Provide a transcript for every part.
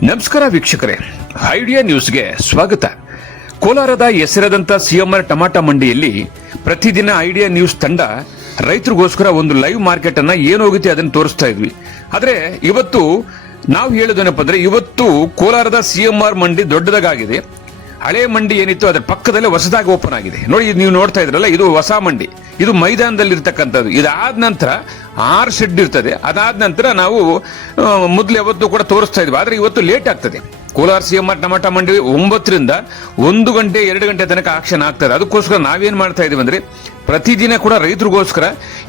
ನಮಸ್ಕಾರ ವೀಕ್ಷಕರೇ, ಐಡಿಯಾ ನ್ಯೂಸ್ಗೆ ಸ್ವಾಗತ. ಕೋಲಾರದ ಹೆಸರಾದಂಥ ಸಿಎಂಆರ್ ಟಮಾಟ ಮಂಡಿಯಲ್ಲಿ ಪ್ರತಿದಿನ ಐಡಿಯಾ ನ್ಯೂಸ್ ತಂಡ ರೈತರಿಗೋಸ್ಕರ ಒಂದು ಲೈವ್ ಮಾರ್ಕೆಟ್ ಅನ್ನ ಏನು ಹೋಗುತ್ತೆ ಅದನ್ನು ತೋರಿಸ್ತಾ ಇದ್ವಿ. ಆದ್ರೆ ಇವತ್ತು ನಾವು ಹೇಳೋದೇನಪ್ಪ ಅಂದ್ರೆ, ಇವತ್ತು ಕೋಲಾರದ ಸಿಎಂಆರ್ ಮಂಡಿ ದೊಡ್ಡದಾಗಿದೆ. ಹಳೆ ಮಂಡಿ ಏನಿತ್ತು ಅದರ ಪಕ್ಕದಲ್ಲೇ ಹೊಸದಾಗಿ ಓಪನ್ ಆಗಿದೆ. ನೋಡಿ, ನೀವು ನೋಡ್ತಾ ಇದ್ರಲ್ಲ, ಇದು ಹೊಸ ಮಂಡಿ. ಇದು ಮೈದಾನದಲ್ಲಿ ಇರ್ತಕ್ಕಂಥದ್ದು. ಇದಾದ ನಂತರ 6 ಶೆಡ್ ಇರ್ತದೆ. ಅದಾದ ನಂತರ ನಾವು ಮೊದಲು ಯಾವತ್ತು ಕೂಡ ತೋರಿಸ್ತಾ ಇದ್ವಿ. ಆದ್ರೆ ಇವತ್ತು ಲೇಟ್ ಆಗ್ತದೆ. ಕೋಲಾರ ಸಿಎಂಆರ್ ಟಮಾಟ ಮಂಡಿ 9ರಿಂದ 1 ಗಂಟೆ 2 ಗಂಟೆ ತನಕ ಆಕ್ಷನ್ ಆಗ್ತದೆ. ಅದಕ್ಕೋಸ್ಕರ ನಾವೇನ್ ಮಾಡ್ತಾ ಇದೀವಿ ಅಂದ್ರೆ, ಪ್ರತಿದಿನ ಕೂಡ ರೈತರಿಗೋಸ್ಕರ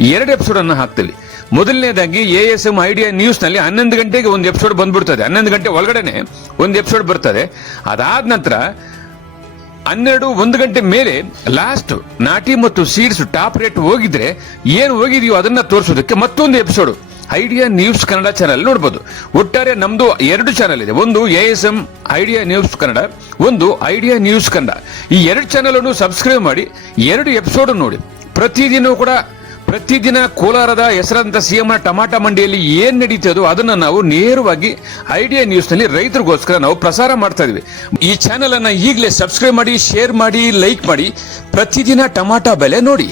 2 ಎಪಿಸೋಡ್ ಅನ್ನು ಹಾಕ್ತೀವಿ. ಮೊದಲನೇದಾಗಿ ASM ಐಡಿಯಾ ನ್ಯೂಸ್ ನಲ್ಲಿ 11 ಗಂಟೆಗೆ ಒಂದು ಎಪಿಸೋಡ್ ಬಂದ್ಬಿಡ್ತದೆ. 11 ಗಂಟೆ ಒಳಗಡೆನೆ ಒಂದು ಎಪಿಸೋಡ್ ಬರ್ತದೆ. ಅದಾದ ನಂತರ 1 ಗಂಟೆ ಮೇಲೆ ಲಾಸ್ಟ್ ನಾಟಿ ಮತ್ತು ಸೀಡ್ಸ್ ಟಾಪ್ ರೇಟ್ ಹೋಗಿದ್ರೆ ಏನು ಹೋಗಿದೆಯೋ ಅದನ್ನ ತೋರಿಸೋದಕ್ಕೆ ಮತ್ತೊಂದು episode idea news Kannada channel ನೋಡಬಹುದು. ಒಟ್ಟಾರೆ ನಮ್ದು 2 ಚಾನಲ್ ಇದೆ. ಒಂದು ASM ಐಡಿಯಾ ನ್ಯೂಸ್ ಕನ್ನಡ, ಒಂದು ಐಡಿಯಾ ನ್ಯೂಸ್ ಕನ್ನಡ. ಈ 2 ಚಾನಲ್ ಅನ್ನು ಸಬ್ಸ್ಕ್ರೈಬ್ ಮಾಡಿ 2 ಎಪಿಸೋಡ್ ನೋಡಿ. ಪ್ರತಿದಿನ ಕೋಲಾರದ ಹೆಸರಾದಂಥ ಸಿಎಂಆರ್ ಟಮಾಟ ಮಂಡಿಯಲ್ಲಿ ಏನ್ ನಡೀತದೋ ಅದನ್ನ ನಾವು ನೇರವಾಗಿ ಐಡಿಯಾ ನ್ಯೂಸ್ ನಲ್ಲಿ ರೈತರಿಗೋಸ್ಕರ ನಾವು ಪ್ರಸಾರ ಮಾಡ್ತಾ ಇದೀವಿ. ಈ ಚಾನೆಲ್ ಅನ್ನ ಈಗಲೇ ಸಬ್ಸ್ಕ್ರೈಬ್ ಮಾಡಿ, ಶೇರ್ ಮಾಡಿ, ಲೈಕ್ ಮಾಡಿ. ಪ್ರತಿದಿನ ಟಮಾಟ ಬೆಲೆ ನೋಡಿ.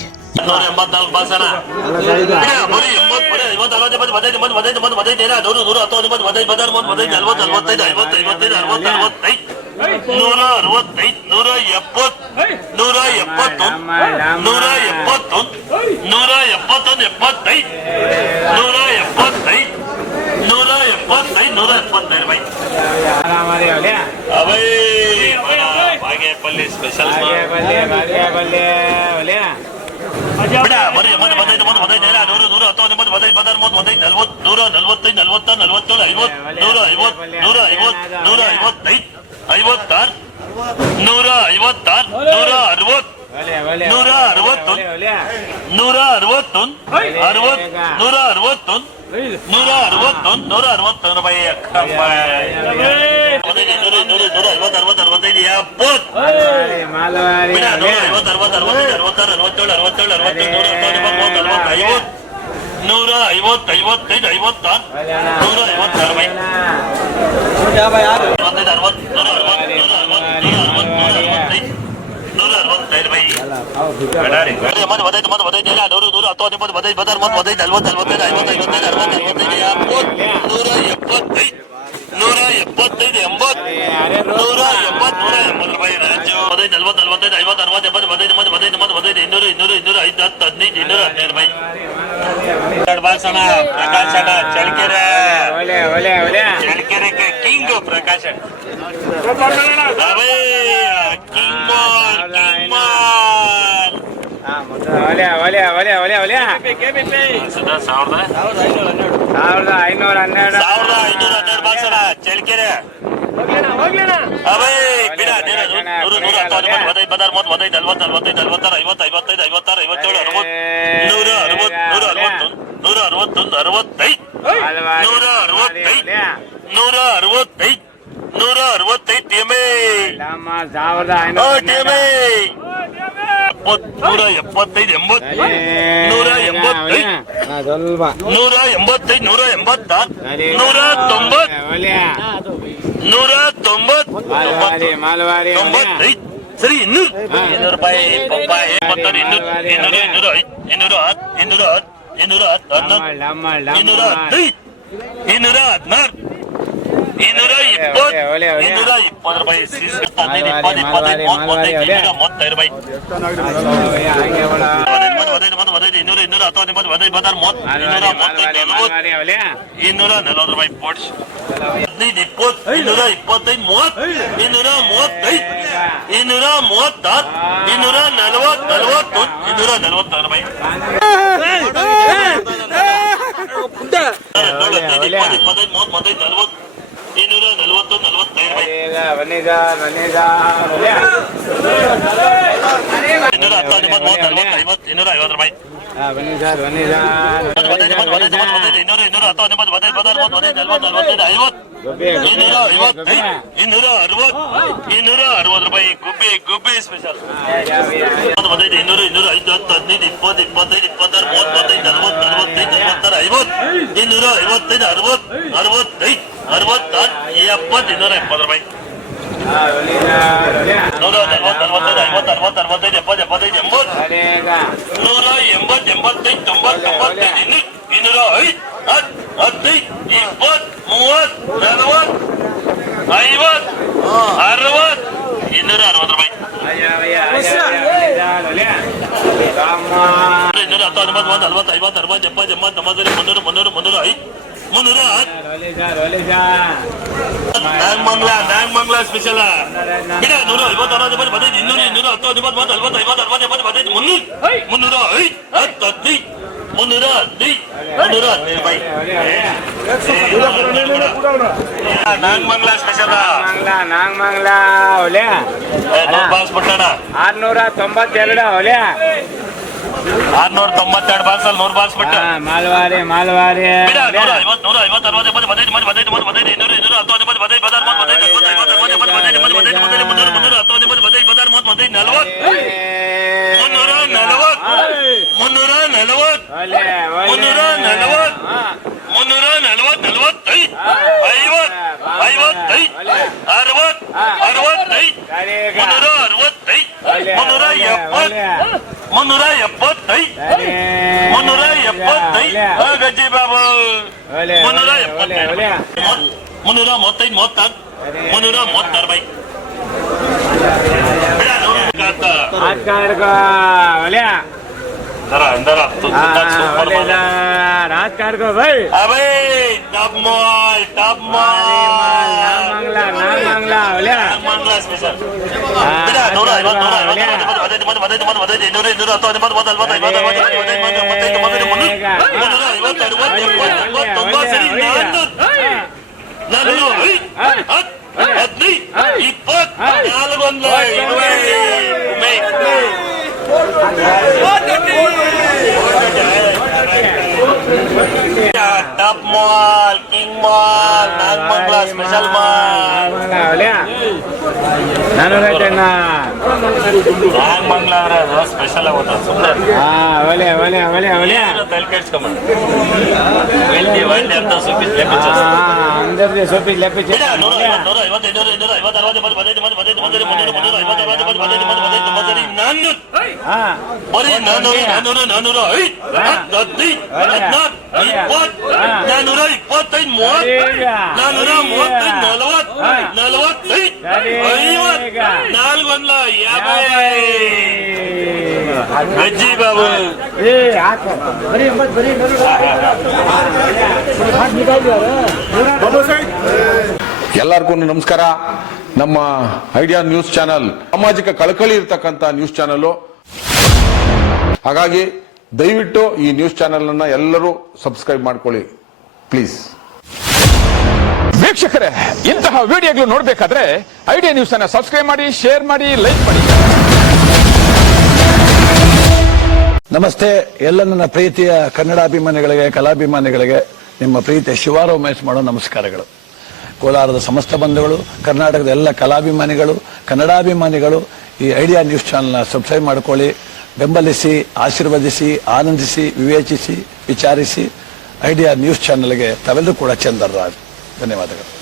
ಕಿಂಗ್ ಪ್ರಕಾಶ್ ಚಳಿಕೆರೆ ಸರಿ. 200 ರೂಪಾಯಿ ಪಪ್ಪಾಯಿ 260 ರೂಪಾಯಿ ಗುಬ್ಬಿ ಸ್ಪೆಷಲ್. 200 200 5 10 15 20 25 26 35 40 45 46 50 255 60 65 60 70 270 ರೂಪಾಯಿ 300 ಸ್ಪೆಷಲ್ ಬಿಡ 692 ಹೊಲೆ 692 ಬಾಕ್ಸಲ್ಲಿ 100 ಬಾಕ್ಸ್ ಬಿಟ್ಟು ಮಾಲ್ವಾರಿ ಬಿಡ 150 ಗಜ್ಜಿ ಬಾಬು 335 ರೂಪಾಯಿ राजकार को भाई अबे top mall Mangala Mangala special top mall king mall Nagamangala special mall ನಾನು ಹೇಳ್ತೇನೆ ನಾಗಮಂಗಲ ಅಂದ್ರೆ ಸ್ಪೆಷಲ್ ಆಗುತ್ತೆ ಸುಮ್ಮನೆ ತಲೆ ಕೆಡ್ಸ್ಕೊಂಬ ಅಂತ ಸುಪ್ಪಿಸ್ అందరిది సోపి లెప్పించి 450 ಗಜ್ಜಿ ಬಾಬು ಎಲ್ಲರಿಗೂ ನಮಸ್ಕಾರ. ನಮ್ಮ ಐಡಿಯಾ ನ್ಯೂಸ್ ಚಾನೆಲ್ ಸಾಮಾಜಿಕ ಕಳಕಳಿ ಇರತಕ್ಕಂತ ನ್ಯೂಸ್ ಚಾನೆಲ್. ಹಾಗಾಗಿ ದಯವಿಟ್ಟು ಈ ನ್ಯೂಸ್ ಚಾನೆಲ್ ಅನ್ನ ಎಲ್ಲರೂ ಸಬ್ಸ್ಕ್ರೈಬ್ ಮಾಡ್ಕೊಳ್ಳಿ ಪ್ಲೀಸ್. ವೀಕ್ಷಕರೇ, ಇಂತಹ ವಿಡಿಯೋಗಳು ನೋಡಬೇಕಾದ್ರೆ ಐಡಿಯಾ ನ್ಯೂಸ್ ಅನ್ನು ಸಬ್ಸ್ಕ್ರೈಬ್ ಮಾಡಿ, ಶೇರ್ ಮಾಡಿ, ಲೈಕ್ ಮಾಡಿ. ನಮಸ್ತೆ ಎಲ್ಲ ನನ್ನ ಪ್ರೀತಿಯ ಕನ್ನಡಾಭಿಮಾನಿಗಳಿಗೆ, ಕಲಾಭಿಮಾನಿಗಳಿಗೆ ನಿಮ್ಮ ಪ್ರೀತಿಯ ಶಿವಾರ ಉಮೇಶ್ ಮಾಡೋ ನಮಸ್ಕಾರಗಳು. ಕೋಲಾರದ ಸಮಸ್ತ ಬಂಧುಗಳು, ಕರ್ನಾಟಕದ ಎಲ್ಲ ಕಲಾಭಿಮಾನಿಗಳು, ಕನ್ನಡಾಭಿಮಾನಿಗಳು ಈ ಐಡಿಯಾ ನ್ಯೂಸ್ ಚಾನೆಲ್ನ ಸಬ್ಸ್ಕ್ರೈಬ್ ಮಾಡಿಕೊಳ್ಳಿ, ಬೆಂಬಲಿಸಿ, ಆಶೀರ್ವದಿಸಿ, ಆನಂದಿಸಿ, ವಿವೇಚಿಸಿ, ವಿಚಾರಿಸಿ. ಐಡಿಯಾ ನ್ಯೂಸ್ ಚಾನೆಲ್ಗೆ ತಾವೆಲ್ಲರೂ ಕೂಡ ಚಂದರ್ರಾಜ್. ಧನ್ಯವಾದಗಳು.